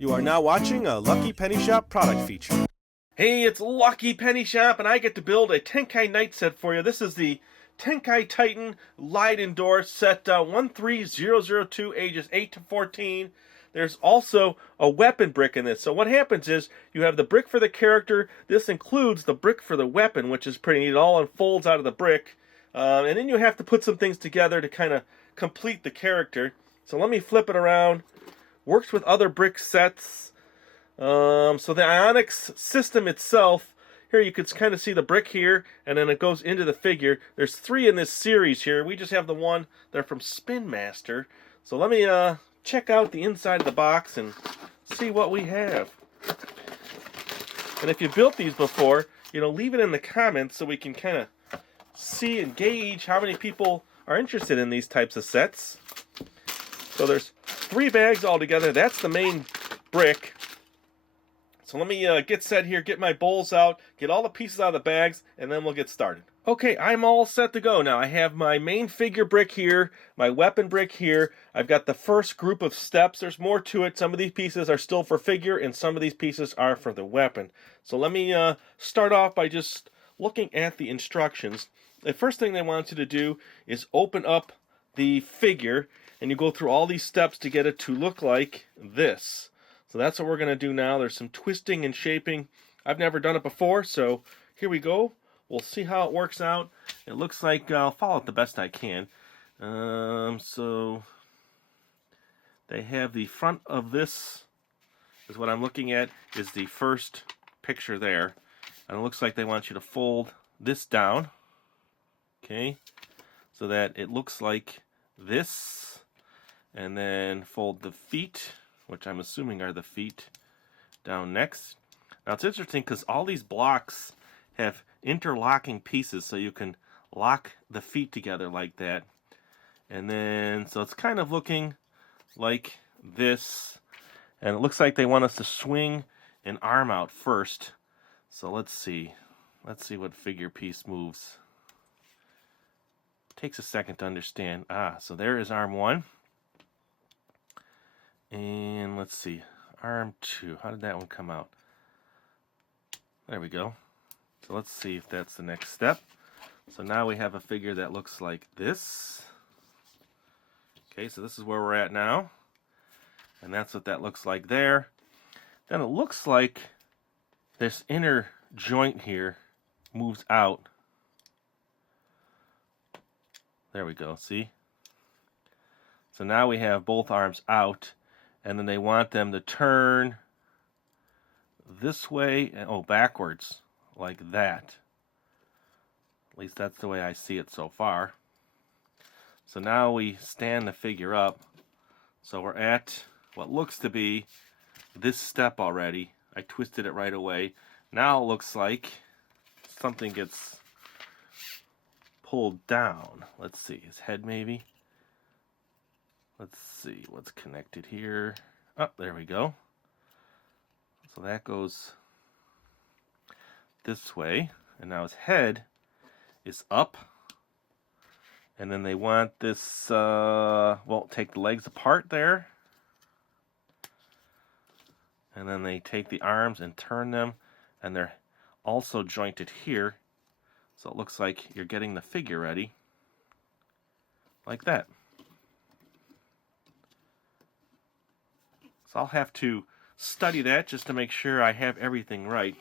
You are now watching a Lucky Penny Shop product feature. Hey, it's Lucky Penny Shop, and I get to build a Tenkai Knight set for you. This is the Tenkai Titan Lydendor set 13002, ages 8 to 14. There's also a weapon brick in this. So what happens is you have the brick for the character. This includes the brick for the weapon, which is pretty neat. It all unfolds out of the brick. And then you have to put some things together to kind of complete the character. So let me flip it around. Works with other brick sets. So the Ionics system itself, here you can kind of see the brick here, and then it goes into the figure. There's 3 in this series here. We just have the one. They're from Spin Master. So let me check out the inside of the box and see what we have. And if you built these before, leave it in the comments so we can kind of see and gauge how many people are interested in these types of sets. So there's 3 bags altogether. That's the main brick. So let me get set here, get my bowls out, get all the pieces out of the bags, and then we'll get started. Okay, I'm all set to go now. I have my main figure brick here, my weapon brick here. I've got the first group of steps. There's more to it. Some of these pieces are still for figure, and some of these pieces are for the weapon. So let me start off by just looking at the instructions. The first thing they want you to do is open up the figure, and you go through all these steps to get it to look like this. So that's what we're going to do now. There's some twisting and shaping. I've never done it before, so here we go. We'll see how it works out. It looks like I'll follow it the best I can. So they have the front of this, is what I'm looking at, is the first picture there. And it looks like they want you to fold this down, okay, so that it looks like this, and then fold the feet, which I'm assuming are the feet, down next. Now it's interesting because all these blocks have interlocking pieces, so you can lock the feet together like that. And then, so it's kind of looking like this. And it looks like they want us to swing an arm out first. So let's see. Let's see what figure piece moves. Takes a second to understand. So there is arm 1. And let's see, arm 2. How did that one come out? There we go. So let's see if that's the next step. So now we have a figure that looks like this. Okay, so this is where we're at now. And that's what that looks like there. Then it looks like this inner joint here moves out. There we go, see? So now we have both arms out. And then they want them to turn this way, and backwards, like that. At least that's the way I see it so far. So now we stand the figure up. So we're at what looks to be this step already. I twisted it right away. Now it looks like something gets pulled down. Let's see, his head maybe. Let's see what's connected here. Oh, there we go. So that goes this way. And now his head is up. And then they want this, take the legs apart there. And then they take the arms and turn them. And they're also jointed here. So it looks like you're getting the figure ready. Like that. So I'll have to study that just to make sure I have everything right.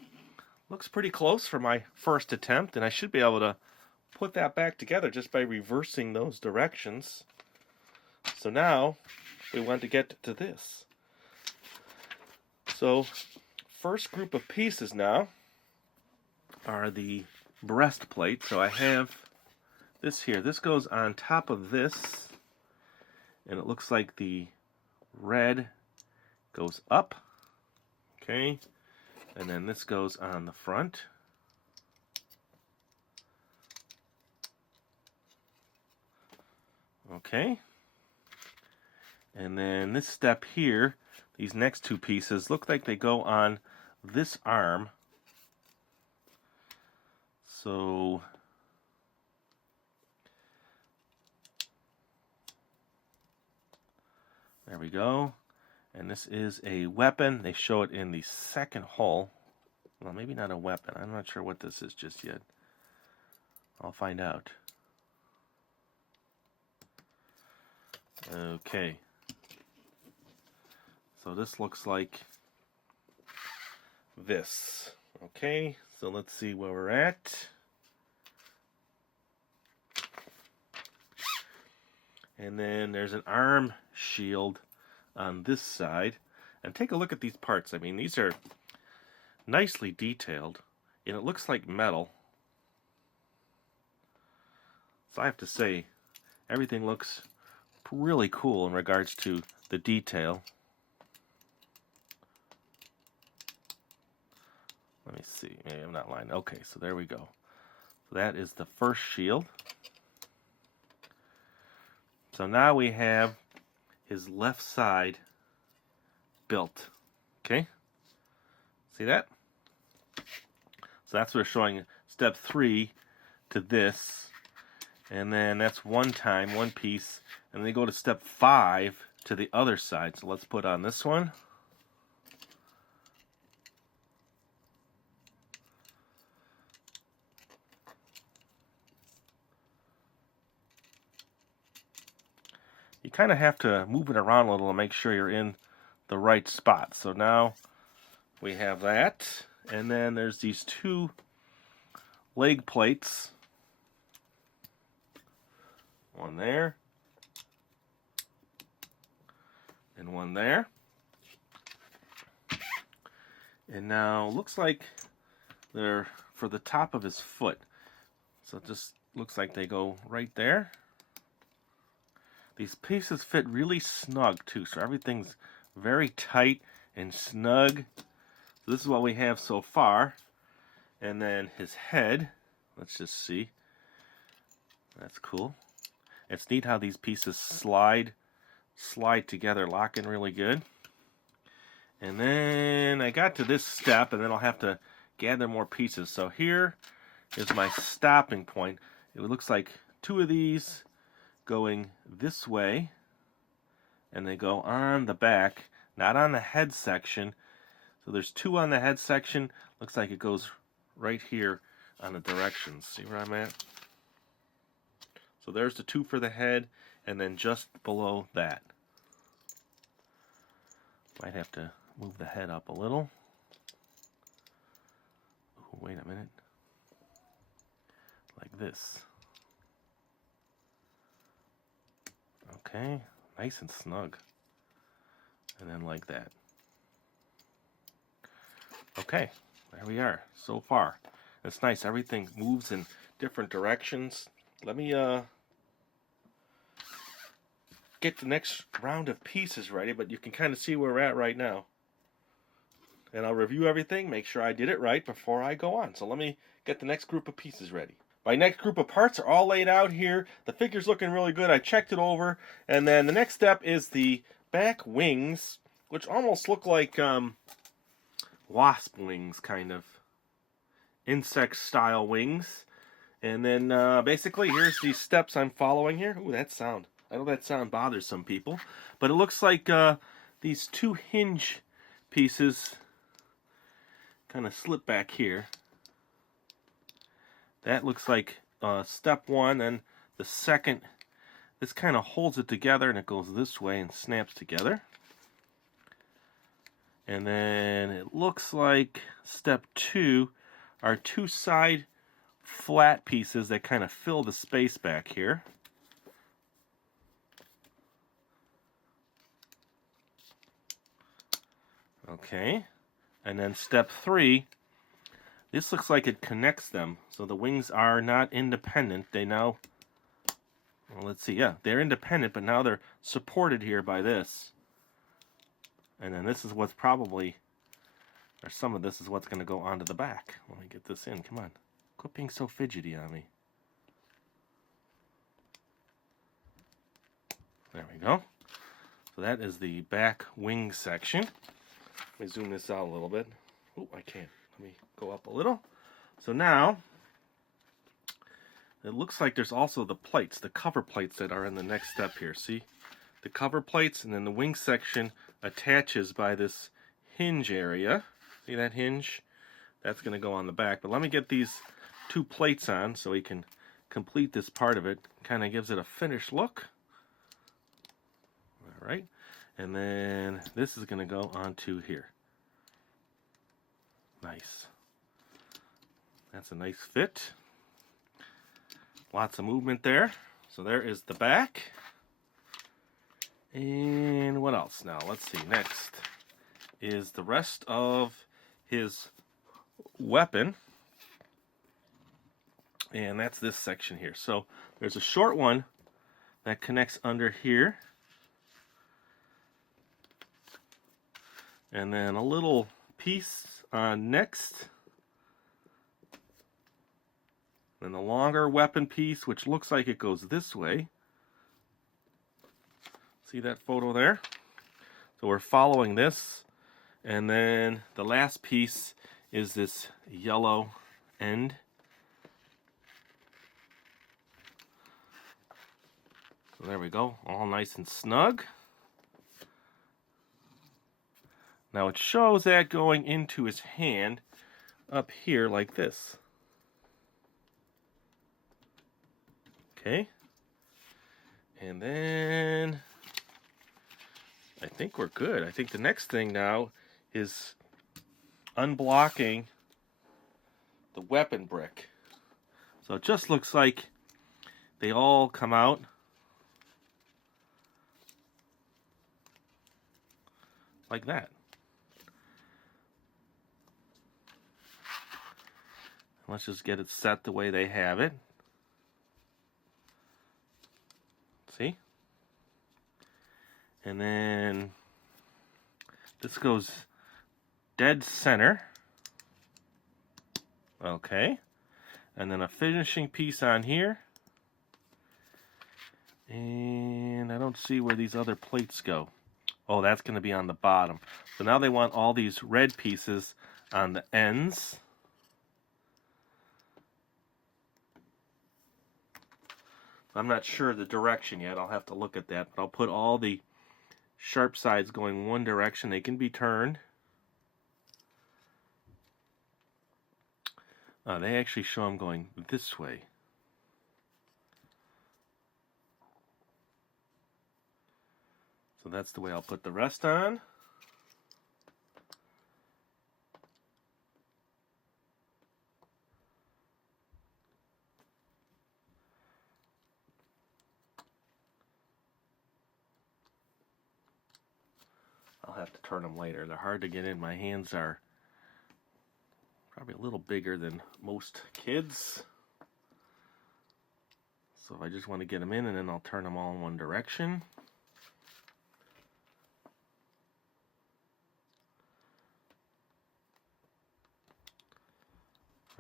Looks pretty close for my first attempt, and I should be able to put that back together just by reversing those directions. So now we want to get to this. So first group of pieces now are the breastplate. So I have this here. This goes on top of this, and it looks like the red goes up, okay, and then this goes on the front. Okay, and then this step here, these next 2 pieces look like they go on this arm. So there we go. And this is a weapon. They show it in the second hull. Well, maybe not a weapon. I'm not sure what this is just yet. I'll find out. Okay. So this looks like this. Okay, so let's see where we're at. And then there's an arm shield on this side. And take a look at these parts. I mean, these are nicely detailed, and it looks like metal. So I have to say, everything looks really cool in regards to the detail. Let me see. Maybe I'm not lying. Okay, so there we go. So that is the first shield. So now we have his left side built. Okay? See that? So that's what we're showing step 3 to this. And then that's one piece. And then they go to step 5 to the other side. So let's put on this one. You kind of have to move it around a little to make sure you're in the right spot. So now we have that. And then there's these 2 leg plates. One there. And one there. And now looks like they're for the top of his foot. So it just looks like they go right there. These pieces fit really snug too, so everything's very tight and snug. So this is what we have so far. And then his head, let's just see. That's cool. It's neat how these pieces slide together, lock in really good. And then I got to this step, and then I'll have to gather more pieces. So here is my stopping point. It looks like 2 of these going this way, and they go on the back, not on the head section. So there's 2 on the head section. Looks like it goes right here on the directions. See where I'm at? So there's the 2 for the head, and then just below that. Might have to move the head up a little. Ooh, wait a minute. Like this. Okay, nice and snug. And then like that. Okay, there we are so far. It's nice, everything moves in different directions. Let me get the next round of pieces ready, but you can kind of see where we're at right now. And I'll review everything, make sure I did it right before I go on. So let me get the next group of pieces ready. My next group of parts are all laid out here. The figure's looking really good. I checked it over. And then the next step is the back wings, which almost look like wasp wings, kind of. Insect-style wings. And then basically, here's the steps I'm following here. Ooh, that sound. I know that sound bothers some people. But it looks like these 2 hinge pieces kind of slip back here. That looks like step 1, and the second, this kind of holds it together, and it goes this way and snaps together. And then it looks like step 2 are 2 side flat pieces that kind of fill the space back here. Okay, and then step 3, this looks like it connects them, so the wings are not independent. They now, well, let's see, yeah, they're independent, but now they're supported here by this. And then this is what's probably, or some of this is what's going to go onto the back. Let me get this in, come on. Quit being so fidgety on me. There we go. So that is the back wing section. Let me zoom this out a little bit. Oh, I can't. Let me go up a little. So now, it looks like there's also the plates, the cover plates that are in the next step here. See? The cover plates, and then the wing section attaches by this hinge area. See that hinge? That's going to go on the back. But let me get these two plates on so we can complete this part of it. Kind of gives it a finished look. All right. And then this is going to go onto here. Nice. That's a nice fit. Lots of movement there. So there is the back. And what else now? Let's see. Next is the rest of his weapon. And that's this section here. So there's a short one that connects under here. And then a little piece next. Then the longer weapon piece, which looks like it goes this way. See that photo there? So we're following this. And then the last piece is this yellow end. So there we go, all nice and snug. Now it shows that going into his hand up here like this. Okay. And then I think we're good. I think the next thing now is unblocking the weapon brick. So it just looks like they all come out like that. Let's just get it set the way they have it. See? And then this goes dead center. Okay. And then a finishing piece on here. And I don't see where these other plates go. Oh, that's going to be on the bottom. So now they want all these red pieces on the ends. I'm not sure the direction yet. I'll have to look at that. But I'll put all the sharp sides going one direction. They can be turned. They actually show them going this way. So that's the way I'll put the rest on. I'll have to turn them later. They're hard to get in. My hands are probably a little bigger than most kids. So I just want to get them in and then I'll turn them all in one direction.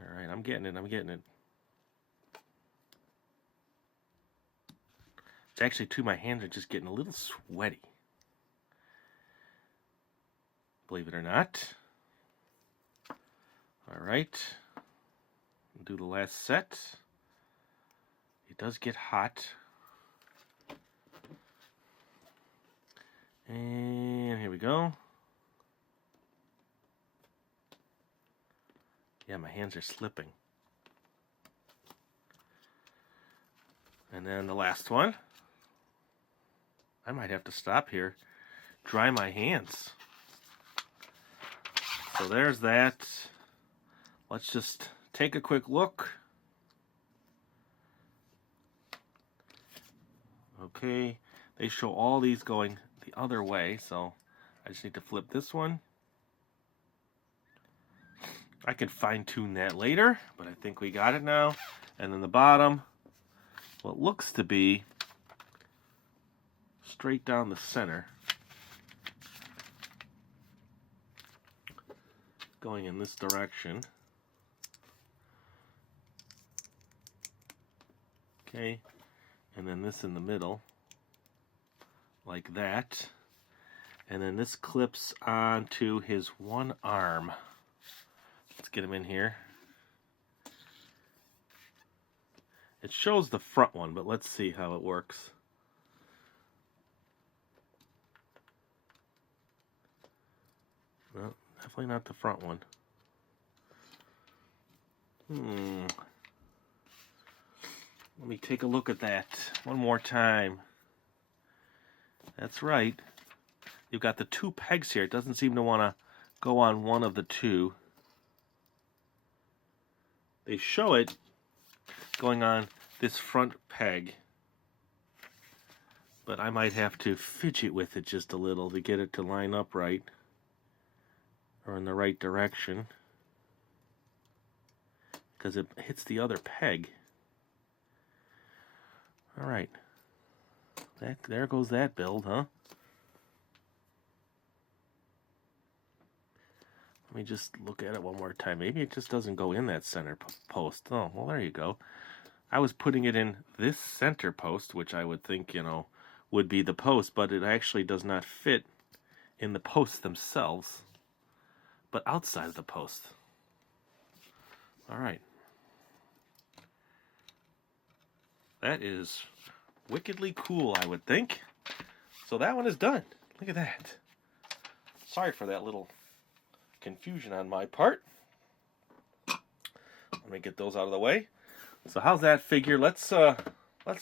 Alright, I'm getting it. It's actually too, my hands are just getting a little sweaty. Believe it or not. Alright. Do the last set. It does get hot. And here we go. Yeah, my hands are slipping. And then the last one. I might have to stop here. Dry my hands. So there's that. Let's just take a quick look. Okay, they show all these going the other way, so I just need to flip this one. I can fine-tune that later, but I think we got it now. And then the bottom, what looks to be straight down the center, going in this direction. Okay, and then this in the middle, like that. And then this clips onto his one arm. Let's get him in here. It shows the front one, but let's see how it works. Well, definitely not the front one. Let me take a look at that one more time. That's right. You've got the two pegs here. It doesn't seem to want to go on one of the two. They show it going on this front peg. But I might have to fidget with it just a little to get it to line up right. Or in the right direction. Because it hits the other peg. Alright. There goes that build, huh? Let me just look at it one more time. Maybe it just doesn't go in that center post. Oh, well, there you go. I was putting it in this center post, which I would think, you know, would be the post, but it actually does not fit in the posts themselves, but outside of the post. Alright. That is wickedly cool, I would think. So that one is done. Look at that. Sorry for that little confusion on my part. Let me get those out of the way. So how's that figure? Let's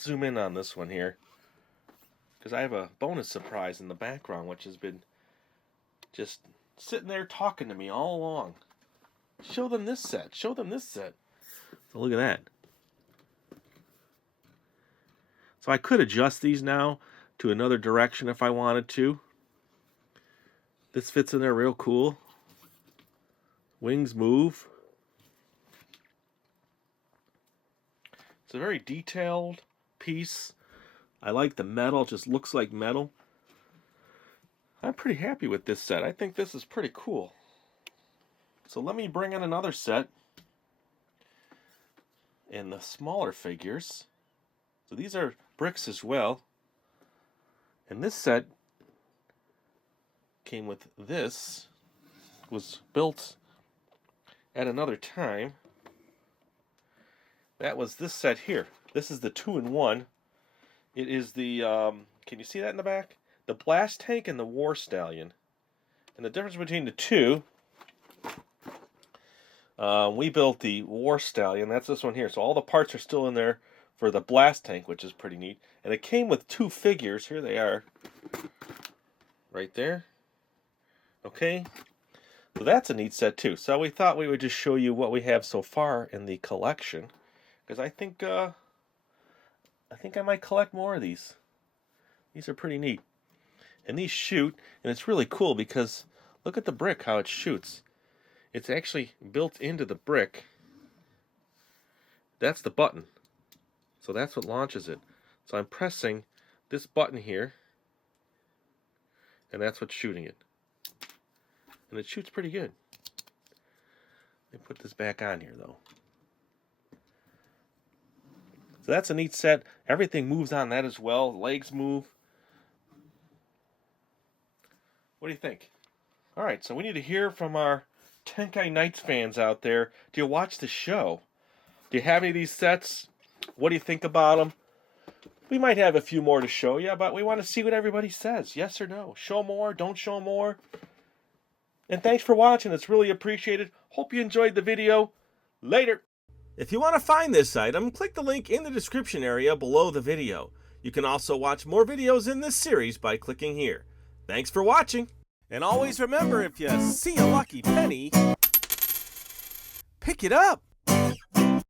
zoom in on this one here, because I have a bonus surprise in the background, which has been just sitting there talking to me all along. Show them this set. Show them this set. So look at that. So I could adjust these now to another direction if I wanted to. This fits in there real cool. Wings move. It's a very detailed piece. I like the metal. It just looks like metal. I'm pretty happy with this set. I think this is pretty cool. So let me bring in another set in the smaller figures. So these are bricks as well. And this set came with this. Was built at another time. That was this set here. This is the 2-in-1. It is the, can you see that in the back? The Blast Tank and the War Stallion. And the difference between the two, we built the War Stallion. That's this one here. So all the parts are still in there for the Blast Tank, which is pretty neat. And it came with two figures. Here they are. Right there. Okay. So that's a neat set too. So we thought we would just show you what we have so far in the collection, because I think I might collect more of these. These are pretty neat. And these shoot, and it's really cool because look at the brick, how it shoots. It's actually built into the brick. That's the button. So that's what launches it. So I'm pressing this button here, and that's what's shooting it. And it shoots pretty good. Let me put this back on here, though. So that's a neat set. Everything moves on that as well. Legs move. What do you think? Alright, so we need to hear from our Tenkai Knights fans out there. Do you watch the show? Do you have any of these sets? What do you think about them? We might have a few more to show you, but we want to see what everybody says. Yes or no? Show more? Don't show more? And thanks for watching. It's really appreciated. Hope you enjoyed the video. Later. If you want to find this item, click the link in the description area below the video. You can also watch more videos in this series by clicking here. Thanks for watching. And always remember, if you see a lucky penny, pick it up.